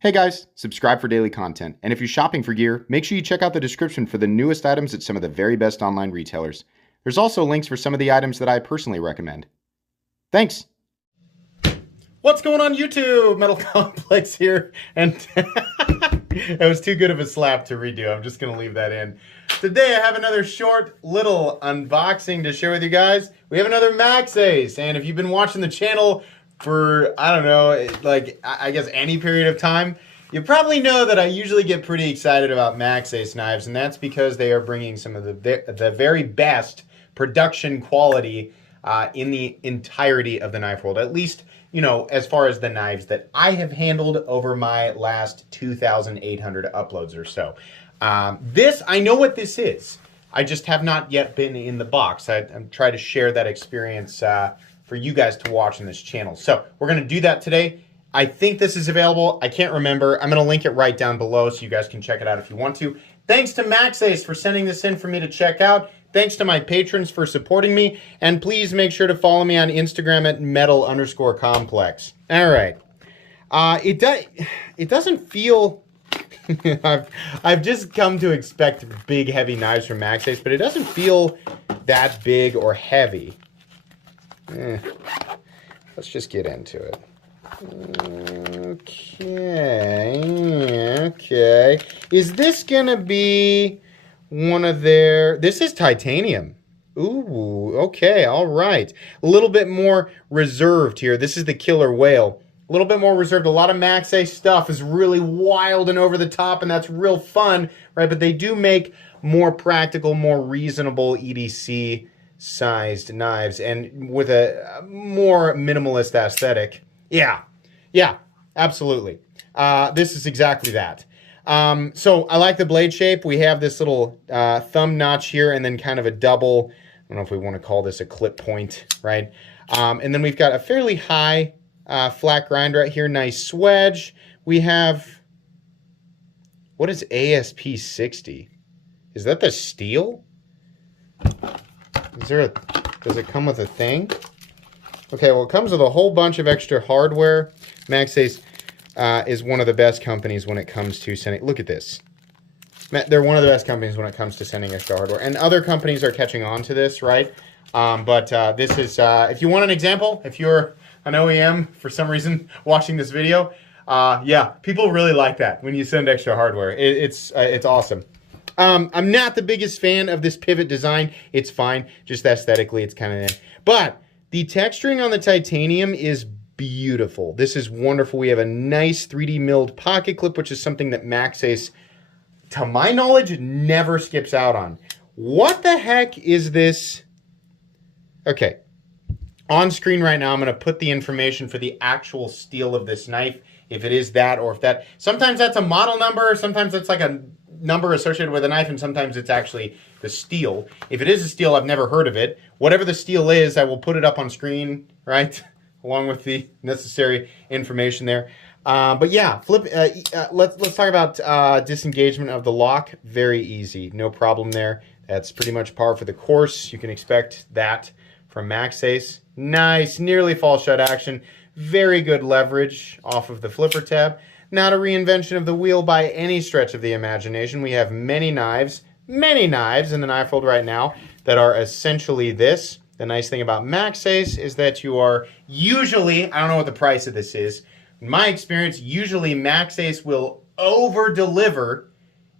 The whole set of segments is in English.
Hey guys, subscribe for daily content. And if you're shopping for gear, make sure you check out the description for the newest items at some of the very best online retailers. There's also links for some of the items that I personally recommend. Thanks! What's going on YouTube? Metal Complex here, and that was too good of a slap to redo. I'm just going to leave that in. Today I have another short little unboxing to share with you guys. We have another Maxace, and if you've been watching the channel for, I don't know, like I guess any period of time, you probably know that I usually get pretty excited about Maxace knives, and that's because they are bringing some of the very best production quality in the entirety of the knife world, at least, you know, as far as the knives that I have handled over my last 2,800 uploads or so. I know what this is. I just have not yet been in the box. I'm trying to share that experience for you guys to watch on this channel. So we're going to do that today. I think this is available. I can't remember. I'm going to link it right down below so you guys can check it out if you want to. Thanks to Maxace for sending this in for me to check out. Thanks to my patrons for supporting me. And please make sure to follow me on Instagram at metal_complex. All right. It doesn't feel... I've just come to expect big, heavy knives from Maxace, but it doesn't feel that big or heavy. Let's just get into it. Okay. Is this gonna be one of their... This is titanium. Ooh, okay, all right. A little bit more reserved here. This is the Killer Whale. A little bit more reserved. A lot of Maxace stuff is really wild and over the top, and that's real fun, right? But they do make more practical, more reasonable EDC sized knives and with a more minimalist aesthetic. Yeah, absolutely. This is exactly that. So I like the blade shape. We have this little thumb notch here and then kind of a double, I don't know if we want to call this a clip point, right? And then we've got a fairly high flat grind right here, nice swedge. We have, what is ASP 60? Is that the steel? Does it come with a thing? Okay, well, it comes with a whole bunch of extra hardware. Maxace is one of the best companies when it comes to sending... Look at this. They're one of the best companies when it comes to sending extra hardware. And other companies are catching on to this, right? This is... if you want an example, if you're an OEM, for some reason, watching this video, yeah, people really like that when you send extra hardware. It's awesome. I'm not the biggest fan of this pivot design. It's fine. Just aesthetically, it's kind of... But the texturing on the titanium is beautiful. This is wonderful. We have a nice 3D milled pocket clip, which is something that Maxace, to my knowledge, never skips out on. What the heck is this? Okay. On screen right now, I'm going to put the information for the actual steel of this knife, if it is that or if that... Sometimes that's a model number. Sometimes it's like a number associated with a knife, and sometimes it's actually the steel. If it is a steel, I've never heard of it. Whatever the steel is, I will put it up on screen, right? Along with the necessary information there. But yeah, let's talk about disengagement of the lock. Very easy, no problem there. That's pretty much par for the course. You can expect that from Maxace. Nice, nearly fall shut action. Very good leverage off of the flipper tab. Not a reinvention of the wheel by any stretch of the imagination. We have many knives in the knife world right now that are essentially this. The nice thing about Maxace is that you are usually, I don't know what the price of this is, in my experience, usually Maxace will over-deliver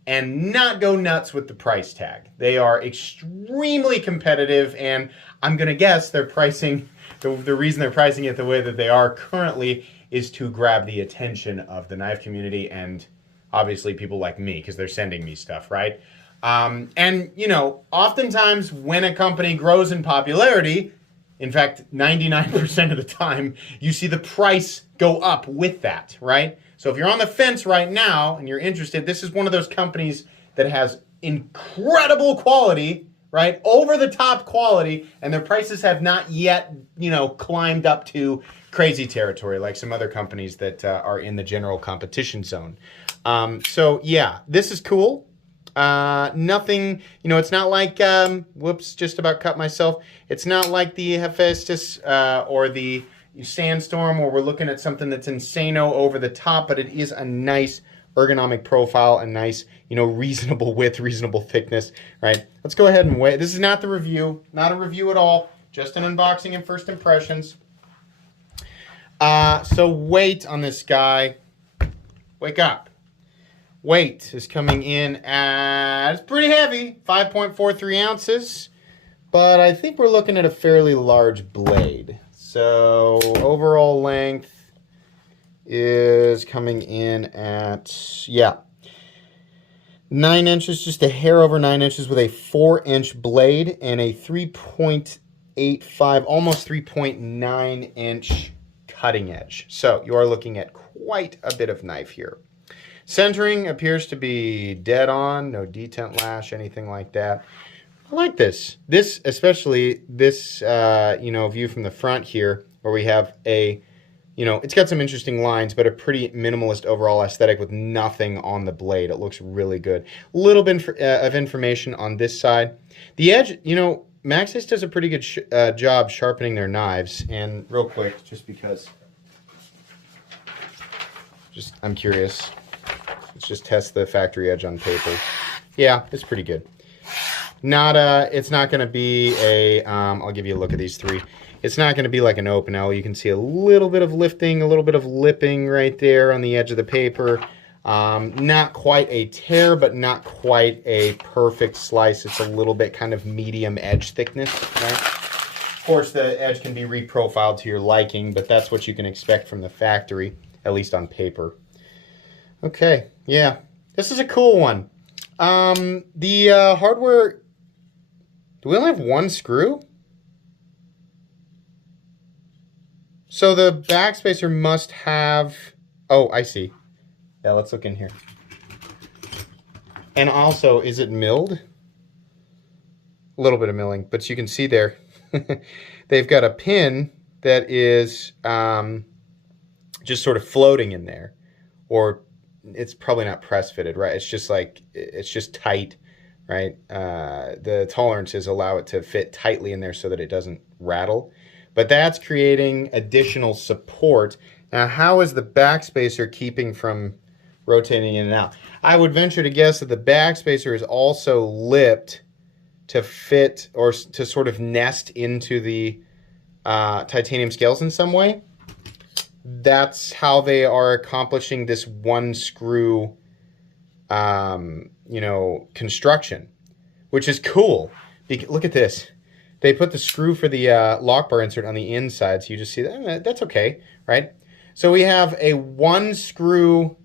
and not go nuts with the price tag. They are extremely competitive, and I'm going to guess they're pricing, the reason they're pricing it the way that they are currently is to grab the attention of the knife community and obviously people like me, because they're sending me stuff, right? And, you know, oftentimes when a company grows in popularity, in fact, 99% of the time, you see the price go up with that, right? So if you're on the fence right now and you're interested, this is one of those companies that has incredible quality, right? Over the top quality, and their prices have not yet, you know, climbed up to crazy territory like some other companies that are in the general competition zone. So yeah, this is cool. Nothing, you know, it's not like, whoops, just about cut myself. It's not like the Hephaestus or the sandstorm, or we're looking at something that's insano over the top, but it is a nice ergonomic profile, a nice, reasonable width, reasonable thickness, right? Let's go ahead and weigh. This is not the review, not a review at all, just an unboxing and first impressions. So weight on this guy, wake up. Weight is coming in at, it's pretty heavy, 5.43 ounces, but I think we're looking at a fairly large blade. So overall length is coming in at, 9 inches, just a hair over 9 inches with a 4-inch blade and a 3.85, almost 3.9 inch cutting edge. So you are looking at quite a bit of knife here. Centering appears to be dead on, no detent lash, anything like that. I like this. This, especially this, view from the front here, where we have a, it's got some interesting lines, but a pretty minimalist overall aesthetic with nothing on the blade. It looks really good. A little bit of information on this side. The edge, Maxace does a pretty good job sharpening their knives. And real quick, just because, I'm curious. Let's just test the factory edge on paper. Yeah, it's pretty good. It's not going to be a, I'll give you a look at these three. It's not going to be like an open L. You can see a little bit of lifting, a little bit of lipping right there on the edge of the paper. Not quite a tear, but not quite a perfect slice. It's a little bit kind of medium edge thickness, right? Of course, the edge can be reprofiled to your liking, but that's what you can expect from the factory, at least on paper. Okay, yeah, this is a cool one. The hardware, do we only have one screw? So the backspacer must have, oh, I see. Yeah, let's look in here. And also, is it milled? A little bit of milling, but you can see there, they've got a pin that is just sort of floating in there, or it's probably not press fitted, right? It's just like, it's just tight, right? The tolerances allow it to fit tightly in there so that it doesn't rattle. But that's creating additional support. Now, how is the backspacer keeping from rotating in and out? I would venture to guess that the backspacer is also lipped to fit or to sort of nest into the titanium scales in some way. That's how they are accomplishing this one screw, construction, which is cool. Look at this. They put the screw for the lock bar insert on the inside, so you just see that. That's okay, right? So we have a one screw,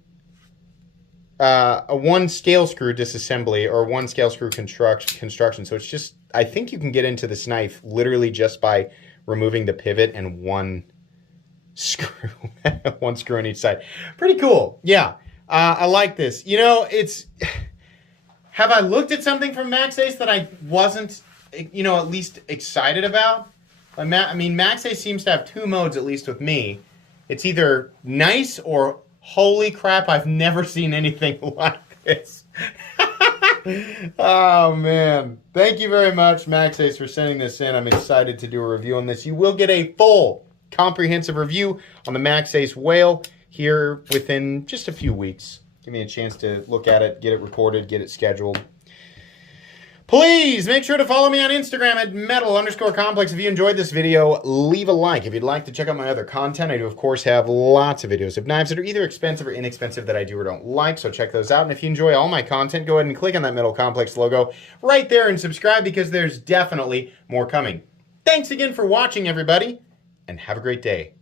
a one scale screw disassembly, or one scale screw construction. So it's just, I think you can get into this knife literally just by removing the pivot and one screw, one screw on each side. Pretty cool. Yeah, I like this. Have I looked at something from Maxace that I wasn't, at least excited about? Maxace seems to have two modes, at least with me. It's either nice or holy crap, I've never seen anything like this. Oh, man. Thank you very much, Maxace, for sending this in. I'm excited to do a review on this. You will get a full comprehensive review on the Maxace Whale here within just a few weeks. Give me a chance to look at it, get it recorded, get it scheduled. Please make sure to follow me on Instagram at metal_complex. If you enjoyed this video, leave a like. If you'd like to check out my other content, I do, of course, have lots of videos of knives that are either expensive or inexpensive that I do or don't like, so check those out. And if you enjoy all my content, go ahead and click on that Metal Complex logo right there and subscribe, because there's definitely more coming. Thanks again for watching, everybody, and have a great day.